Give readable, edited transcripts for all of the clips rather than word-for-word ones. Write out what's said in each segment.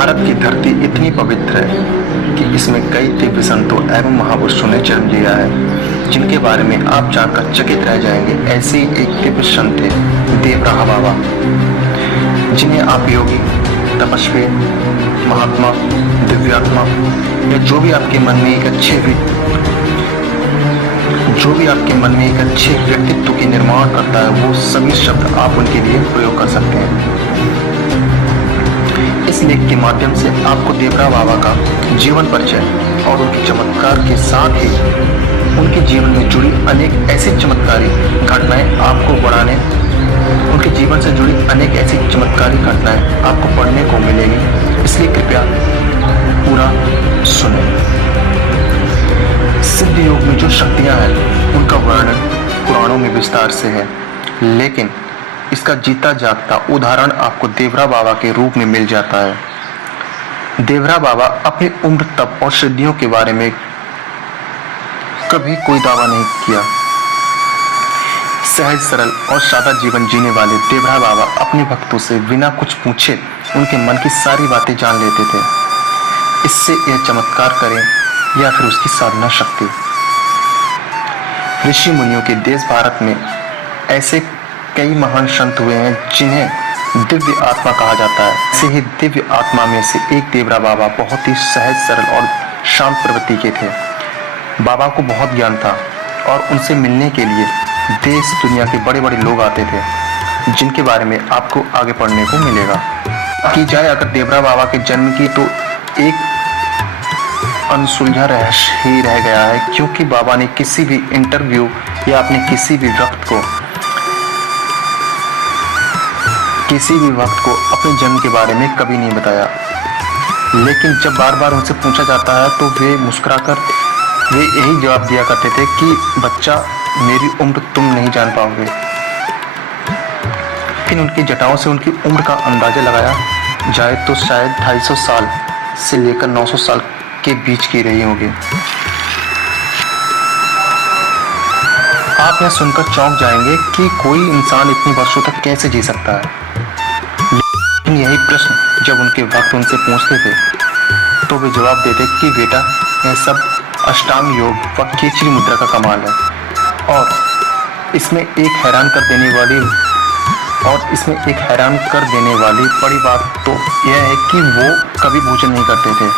भारत की धरती इतनी पवित्र है कि इसमें कई दिव्य संतों एवं महापुरुषों ने जन्म लिया है, जिनके बारे में आप जानकर चकित रह जाएंगे। ऐसे ही एक दिव्य संत है देवराहा बाबा, जिन्हें आप योगी, तपस्वी, महात्मा, दिव्यात्मा या जो भी आपके मन में एक अच्छे व्यक्तित्व की निर्माण करता है, वो सभी शब्द आप उनके लिए प्रयोग कर सकते हैं। इस लेख के माध्यम से आपको देवराहा बाबा का जीवन परिचय और उनके चमत्कार के साथ ही उनके जीवन में जुड़ी अनेक ऐसी चमत्कारी घटनाएं आपको पढ़ने को मिलेगी, इसलिए कृपया पूरा सुने। सिद्ध योग में जो शक्तियां हैं उनका वर्णन पुराणों में विस्तार से है, लेकिन इसका जीता जागता उदाहरण आपको देवराहा बाबा के रूप में मिल जाता है। देवराहा बाबा अपनी उम्र, तप और सिद्धियों के बारे में कभी कोई दावा नहीं किया। सहज, सरल और सादा जीवन जीने वाले देवराहा बाबा अपने भक्तों से बिना कुछ पूछे उनके मन की सारी बातें जान लेते थे। इससे यह चमत्कार करें या फिर उसकी साधना शक्ति। ऋषि मुनियों के देश भारत में ऐसे कई महान संत हुए हैं जिन्हें दिव्य आत्मा कहा जाता है। ऐसे ही दिव्य आत्मा में से एक देवराहा बाबा बहुत ही सहज, सरल और शांत प्रवृत्ति के थे। बाबा को बहुत ज्ञान था और उनसे मिलने के लिए देश दुनिया के बड़े बड़े लोग आते थे, जिनके बारे में आपको आगे पढ़ने को मिलेगा। की जाए अगर देवराहा बाबा के जन्म की, तो एक अनसुलझा रहस्य ही रह गया है, क्योंकि बाबा ने किसी भी इंटरव्यू या अपने किसी भी वक्त को अपने जन्म के बारे में कभी नहीं बताया। लेकिन जब बार बार उनसे पूछा जाता है तो वे मुस्कुराकर यही जवाब दिया करते थे कि बच्चा, मेरी उम्र तुम नहीं जान पाओगे। लेकिन उनकी जटाओं से उनकी उम्र का अंदाजा लगाया जाए तो शायद 250 साल से लेकर 900 साल के बीच की रही होगी। आप यह सुनकर चौंक जाएंगे कि कोई इंसान इतनी वर्षों तक कैसे जी सकता है। लेकिन यही प्रश्न जब उनके भक्त उनसे पूछते थे तो वे जवाब देते कि बेटा, यह सब अष्टांग योग व केचरी मुद्रा का कमाल है। और इसमें एक हैरान कर देने वाली बड़ी बात तो यह है कि वो कभी भोजन नहीं करते थे।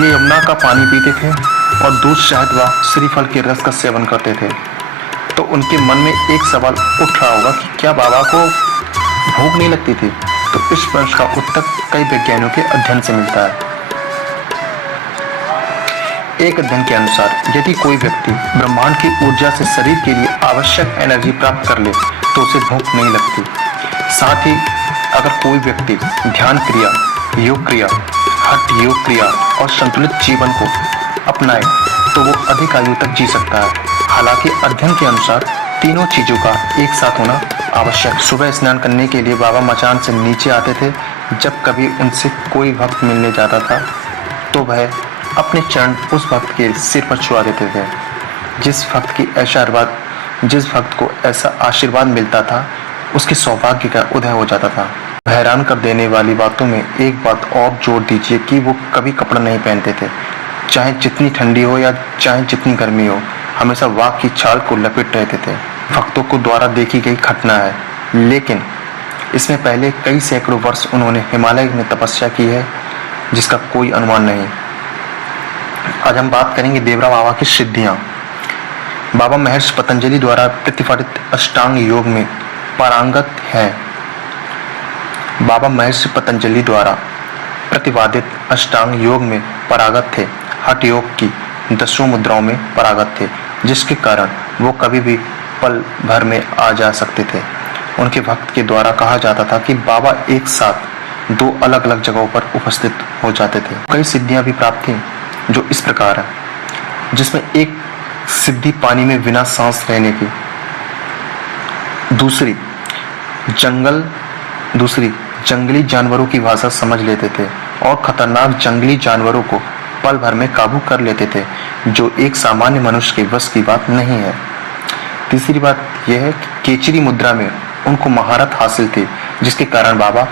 ये यमुना का पानी पीते थे और दूध, शहद व श्रीफल के रस का सेवन करते थे। तो उनके मन में एक सवाल उठ रहा होगा कि क्या बाबा को भूख नहीं लगती थी? तो इस प्रश्न का उत्तर कई वैज्ञानिकों के अध्ययन से मिलता है। एक अध्ययन के अनुसार यदि कोई व्यक्ति ब्रह्मांड की ऊर्जा से शरीर के लिए आवश्यक एनर्जी प्राप्त कर ले तो उसे भूख नहीं लगती। साथ ही अगर कोई व्यक्ति ध्यान क्रिया, योग क्रिया, हठ योग क्रिया और संतुलित जीवन को अपनाए तो वो अधिक आयु तक जी सकता है। हालांकि अध्ययन के अनुसार तीनों चीजों का एक साथ होना आवश्यक। सुबह स्नान करने के लिए बाबा मचान से नीचे आते थे। जब कभी उनसे कोई भक्त मिलने जाता था तो वह अपने चरण उस भक्त के सिर पर छुआ देते थे। जिस भक्त को ऐसा आशीर्वाद मिलता था उसके सौभाग्य का उदय हो जाता था। हैरान कर देने वाली बातों में एक बात और जोड़ दीजिए कि वो कभी कपड़ा नहीं पहनते थे। चाहे जितनी ठंडी हो या चाहे जितनी गर्मी हो, हमेशा वाक की छाल को लपेट रहते थे। भक्तों को द्वारा देखी गई घटना है, लेकिन इसमें पहले कई सैकड़ों वर्ष उन्होंने हिमालय में तपस्या की है, जिसका कोई अनुमान नहीं। आज हम बात करेंगे देवराहा बाबा की सिद्धियां। बाबा महर्षि पतंजलि द्वारा प्रतिपादित अष्टांग योग में पारंगत हैं। बाबा महर्षि पतंजलि द्वारा प्रतिपादित अष्टांग योग में पारंगत थे। हठ योग की 10 मुद्राओं में पारंगत थे, जिसके कारण वो कभी भी पल भर में आ जा सकते थे। उनके भक्त के द्वारा कहा जाता था कि बाबा एक साथ 2 अलग अलग जगहों पर उपस्थित हो जाते थे। कई सिद्धियां भी प्राप्त थी जो इस प्रकार है, जिसमें एक सिद्धि पानी में बिना सांस रहने की, दूसरी जंगली जानवरों की भाषा समझ लेते थे और खतरनाक जंगली जानवरों को पल भर में काबू कर लेते थे, जो एक सामान्य मनुष्य के वश की बात नहीं है। तीसरी बात यह है कि केचरी मुद्रा में उनको महारत हासिल थी, जिसके कारण बाबा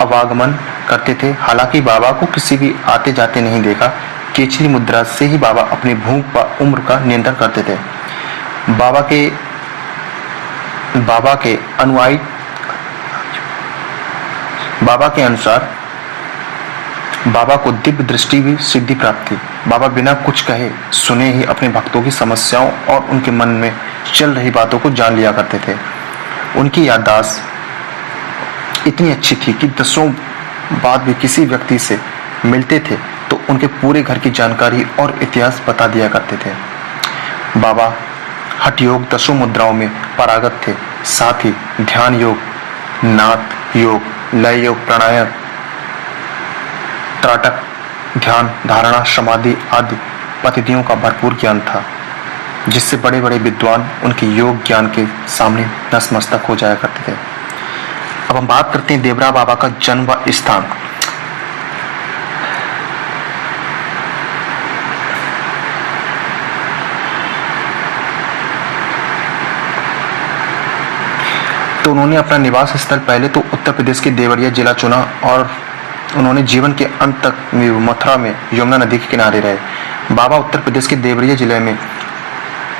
अवागमन करते थे। हालांकि बाबा को किसी भी आते जाते नहीं देखा। केचली मुद्रा से ही बाबा अपनी भूख व उम्र का नियंत्रण करते थे। बाबा के अनुसार बाबा को दिव्य दृष्टि भी सिद्धि प्राप्त थी। बाबा बिना कुछ कहे सुने ही अपने भक्तों की समस्याओं और उनके मन में चल रही बातों को जान लिया करते थे। उनकी याददाश्त इतनी अच्छी थी कि दसों बाद भी किसी व्यक्ति से मिलते थे तो उनके पूरे घर की जानकारी और इतिहास बता दिया करते थे। बाबा हठ योग, दसों मुद्राओं में पारंगत थे। साथ ही ध्यान योग, नाथ योग, लय योग, प्राणायाम, त्राटक, ध्यान, धारणा, समाधि आदि पद्धतियों का भरपूर ज्ञान था, जिससे बड़े बड़े विद्वान उनके योग ज्ञान के सामने नतमस्तक हो जाया करते थे। अब हम बात करते हैं देवरा बाबा का जन्म व स्थान। तो उन्होंने अपना निवास स्थल पहले तो उत्तर प्रदेश के देवरिया जिला चुना और उन्होंने जीवन के अंत तक मथुरा में यमुना नदी के किनारे रहे। बाबा उत्तर प्रदेश के देवरिया जिले में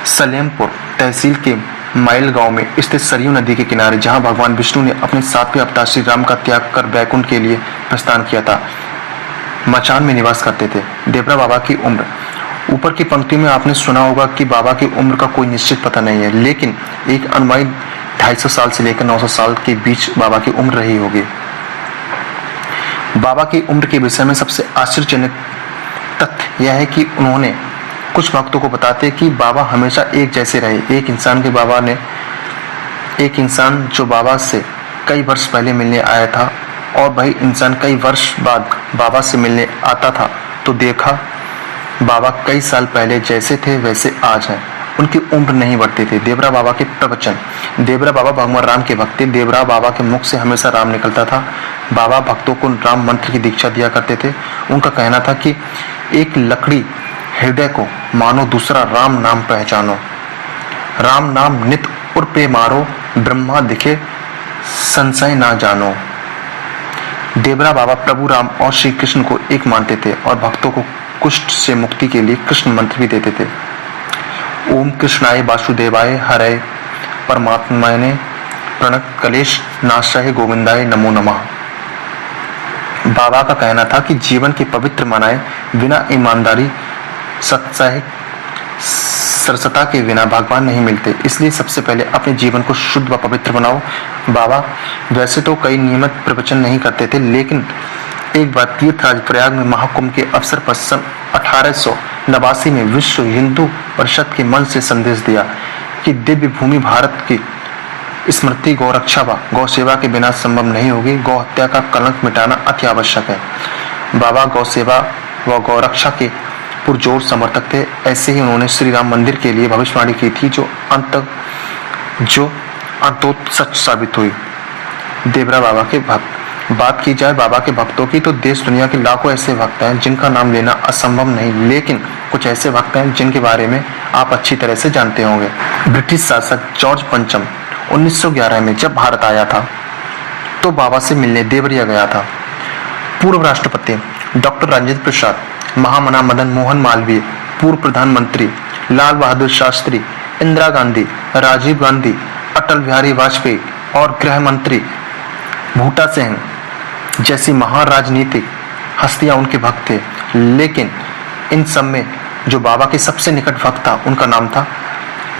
सलेमपुर तहसील के माइल गांव में स्थित सरयू नदी के किनारे, जहां भगवान विष्णु ने अपने 7वें अवतार श्री राम का त्याग कर बैकुंठ के लिए प्रस्थान किया था, मचान में निवास करते थे। देवरा बाबा की उम्र, ऊपर की पंक्ति में आपने सुना होगा कि बाबा की उम्र का कोई निश्चित पता नहीं है, लेकिन एक अनुमानित 250 साल से लेकर 900 साल के बीच बाबा की उम्र रही होगी। बाबा की उम्र के विषय में सबसे आश्चर्यजनक तथ्य यह है कि उन्होंने कुछ भक्तों को बताते कि बाबा हमेशा एक जैसे रहे। एक इंसान जो बाबा से कई वर्ष पहले मिलने आया था और वही इंसान कई वर्ष बाद बाबा से मिलने आता था तो देखा बाबा कई साल पहले जैसे थे वैसे आज हैं। उनकी उम्र नहीं बढ़ती थी। देवरा बाबा के प्रवचन। देवरा बाबा भगवान राम के भक्त थे। देवरा बाबा के मुख से हमेशा राम निकलता था। बाबा भक्तों को राम मंत्र की दीक्षा दिया करते थे। उनका कहना था कि एक लकड़ी हृदय को मानो, दूसरा राम नाम पहचानो, राम नाम नित उर पे मारो, ब्रह्मा दिखे संशय ना जानो। देवरा बाबा प्रभु राम और श्री कृष्ण को एक मानते थे और भक्तों को कुष्ठ से मुक्ति के लिए कृष्ण मंत्र भी देते थे। ओम कृष्णाय वासुदेवाय हरे परमात्माने प्रणत कलेश नाशाय गोविंदाय नमो नमः। बाबा का कहना था कि जीवन के पवित्र मनाए बिना ईमानदारी, सच्चाई, सरसता के बिना भगवान नहीं मिलते। इसलिए सबसे पहले अपने जीवन को शुद्ध व पवित्र बनाओ। बाबा वैसे तो कई नियमित प्रवचन नहीं करते थे, लेकिन एक बार तीर्थराज प्रयाग में महाकुंभ के अवसर पर सन 1889 में विश्व हिंदू परिषद के मन से संदेश दिया कि दिव्य भूमि भारत की स्मृति गौरक्षा व गौ सेवा के बिना संभव नहीं होगी। गौ हत्या का कलंक मिटाना अति आवश्यक है। बाबा गौ सेवा व गौरक्षा के पुरजोर समर्थक थे। ऐसे ही उन्होंने श्री राम मंदिर के लिए भविष्यवाणी की थी, जो अंततः सच साबित हुई। देवरा बाबा के भक्त। बात की जाए बाबा के भक्तों की तो देश दुनिया के लाखों ऐसे भक्त हैं जिनका नाम लेना असंभव नहीं, लेकिन कुछ ऐसे भक्त हैं जिनके बारे में आप अच्छी तरह से जानते होंगे। ब्रिटिश शासक जॉर्ज पंचम 1911 में जब भारत आया था तो बाबा से मिलने देवरिया गया था। पूर्व राष्ट्रपति डॉक्टर राजेंद्र प्रसाद, महामना मदन मोहन मालवीय, पूर्व प्रधानमंत्री लाल बहादुर शास्त्री, इंदिरा गांधी, राजीव गांधी, अटल बिहारी वाजपेयी और गृह मंत्री बूटा सिंह जैसी महान राजनीतिक हस्तियां उनके भक्त थे। लेकिन इन सब में जो बाबा के सबसे निकट भक्त था उनका नाम था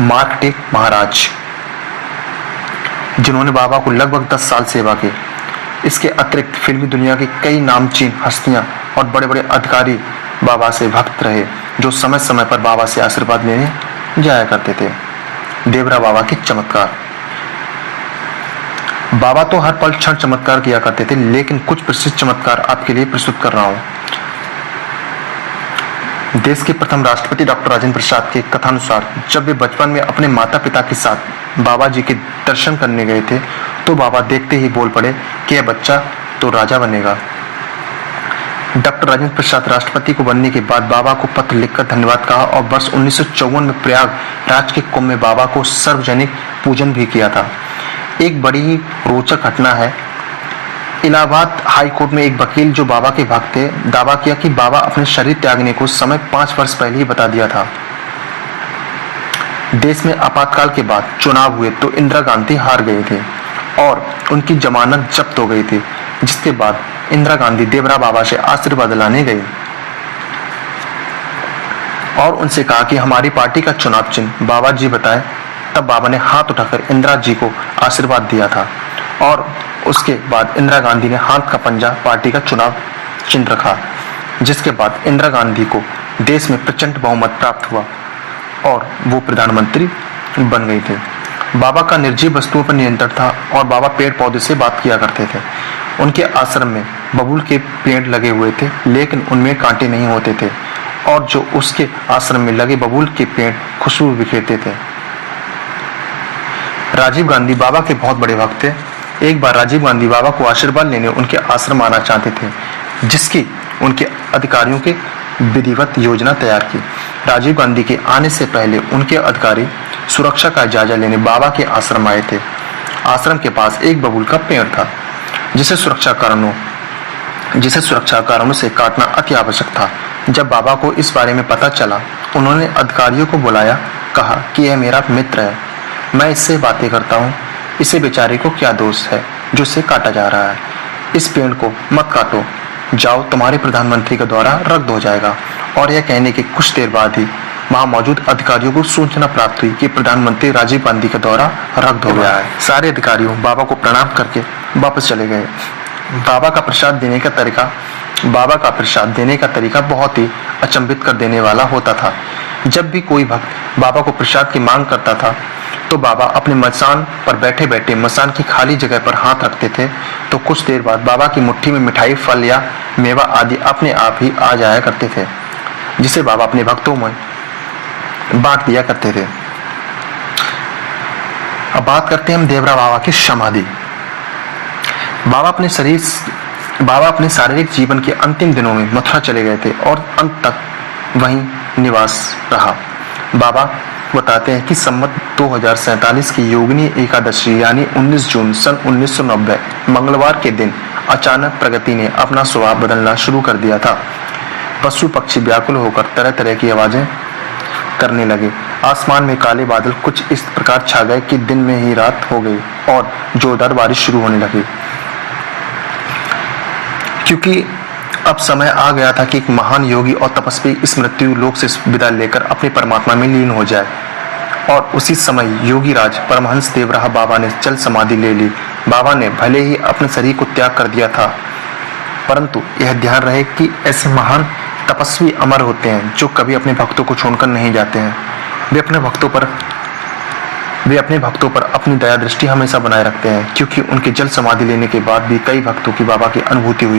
मार्कंडेय महाराज, जिन्होंने बाबा को लगभग 10 साल सेवा की। इसके अतिरिक्त फिल्मी दुनिया की कई नामचीन हस्तियां और बड़े बड़े अधिकारी बाबा से भक्त रहे, जो समय समय पर बाबा से आशीर्वाद लेने जाया करते थे। देवरा बाबा के चमत्कार। बाबा तो हर पल क्षण चमत्कार किया करते थे, लेकिन कुछ प्रसिद्ध चमत्कार आपके लिए प्रस्तुत कर रहा हूं। देश के प्रथम राष्ट्रपति डॉक्टर राजेंद्र प्रसाद के कथानुसार जब वे बचपन में अपने माता पिता के साथ बाबा जी के दर्शन करने गए थे तो बाबा देखते ही बोल पड़े कि यह बच्चा तो राजा बनेगा। डॉक्टर राजेंद्र प्रसाद राष्ट्रपति को बनने के बाद बाबा को पत्र लिखकर धन्यवाद कहा और वर्ष 1954 में प्रयाग राज के कुंभ में बाबा को सार्वजनिक पूजन भी किया था। एक बड़ी ही रोचक घटना है इलाहाबाद हाई कोर्ट में एक वकील जो बाबा के भक्त थे, दावा किया कि बाबा अपने शरीर त्यागने को समय 5 वर्ष पहले ही बता दिया था। देश में आपातकाल के बाद चुनाव हुए तो इंदिरा गांधी हार गए थे और उनकी जमानत जब्त हो गई थी, जिसके बाद इंदिरा गांधी देवरा बाबा से आशीर्वाद लाने गई और उनसे कहा कि हमारी पार्टी का चुनाव चिन्ह बाबा जी बताए। तब बाबा ने हाथ उठाकर इंदिरा जी को आशीर्वाद दिया था और उसके बाद इंदिरा गांधी ने हाथ का पंजा पार्टी का चुनाव चिन्ह रखा, जिसके बाद इंदिरा गांधी को देश में प्रचंड बहुमत प्राप्त हुआ और वो प्रधानमंत्री बन गई थे। बाबा का निर्जीव वस्तुओं पर नियंत्रण था और बाबा पेड़ पौधे से बात किया करते थे। उनके आश्रम में बबूल के पेड़ लगे हुए थे, लेकिन उनमें कांटे नहीं होते थे और जो उसके आश्रम में लगे बबूल के पेड़ खुशबू बिखेरते थे। राजीव गांधी बाबा के बहुत बड़े भक्त थे। एक बार राजीव गांधी बाबा को आशीर्वाद लेने उनके आश्रम आना चाहते थे, जिसकी उनके अधिकारियों के विधिवत योजना तैयार की। राजीव गांधी के आने से पहले उनके अधिकारी सुरक्षा का जायजा लेने बाबा के आश्रम आए थे। आश्रम के पास एक बबूल का पेड़ था, जिसे सुरक्षा कारणों से काटना अति आवश्यक था। जब बाबा को इस बारे में पता चला, उन्होंने अधिकारियों को बुलाया, कहा कि यह मेरा मित्र है, मैं इससे बातें करता हूँ, इसे बेचारे को क्या दोष है जो इसे काटा जा रहा है। इस पेड़ को मत काटो, जाओ तुम्हारे प्रधानमंत्री के द्वारा रद्द हो जाएगा। और यह कहने के कुछ देर बाद ही वहां मौजूद अधिकारियों को सूचना प्राप्त हुई कि प्रधानमंत्री राजीव गांधी के द्वारा रद्द हो गया है। सारे अधिकारियों बाबा को प्रणाम करके वापस चले गए। बाबा का प्रसाद देने का तरीका बहुत ही अचंभित कर देने वाला होता था। जब भी कोई भक्त बाबा को प्रसाद की मांग करता था, तो बाबा अपने मसान पर बैठे बैठे मसान की खाली जगह पर हाथ रखते थे, तो कुछ देर बाद बाबा की मुट्ठी में मिठाई, फल या मेवा आदि अपने आप ही आ जाया करते थे, जिसे बाबा अपने भक्तों में बांट दिया करते थे। अब बात करते हैं हम देवरा बाबा की समाधि। बाबा अपने शारीरिक जीवन के अंतिम दिनों में मथुरा चले गए थे और अंत तक वहीं निवास रहा। बाबा बताते हैं कि संवत 2047 की योगिनी एकादशी यानी 19 जून सन 1990 मंगलवार के दिन अचानक प्रगति ने अपना स्वभाव बदलना शुरू कर दिया था। पशु पक्षी व्याकुल होकर तरह तरह की आवाजें करने लगे। आसमान में काले बादल कुछ इस प्रकार छा गए कि दिन में ही रात हो गई और जोरदार बारिश शुरू होने लगी, क्योंकि अब समय आ गया था कि एक महान योगी और तपस्वी इस मृत्यु लोक से विदा लेकर अपने परमात्मा में लीन हो जाए। और उसी समय योगी राज परमहंस देवराहा बाबा ने चल समाधि ले ली। बाबा ने भले ही अपने शरीर को त्याग कर दिया था, परंतु यह ध्यान रहे कि ऐसे महान तपस्वी अमर होते हैं जो कभी अपने भक्तों को छोड़कर नहीं जाते हैं। वे अपने भक्तों पर अपनी दया दृष्टि हमेशा बनाए रखते हैं, क्योंकि उनके जल समाधि लेने के बाद भी कई भक्तों की बाबा की अनुभूति हुई।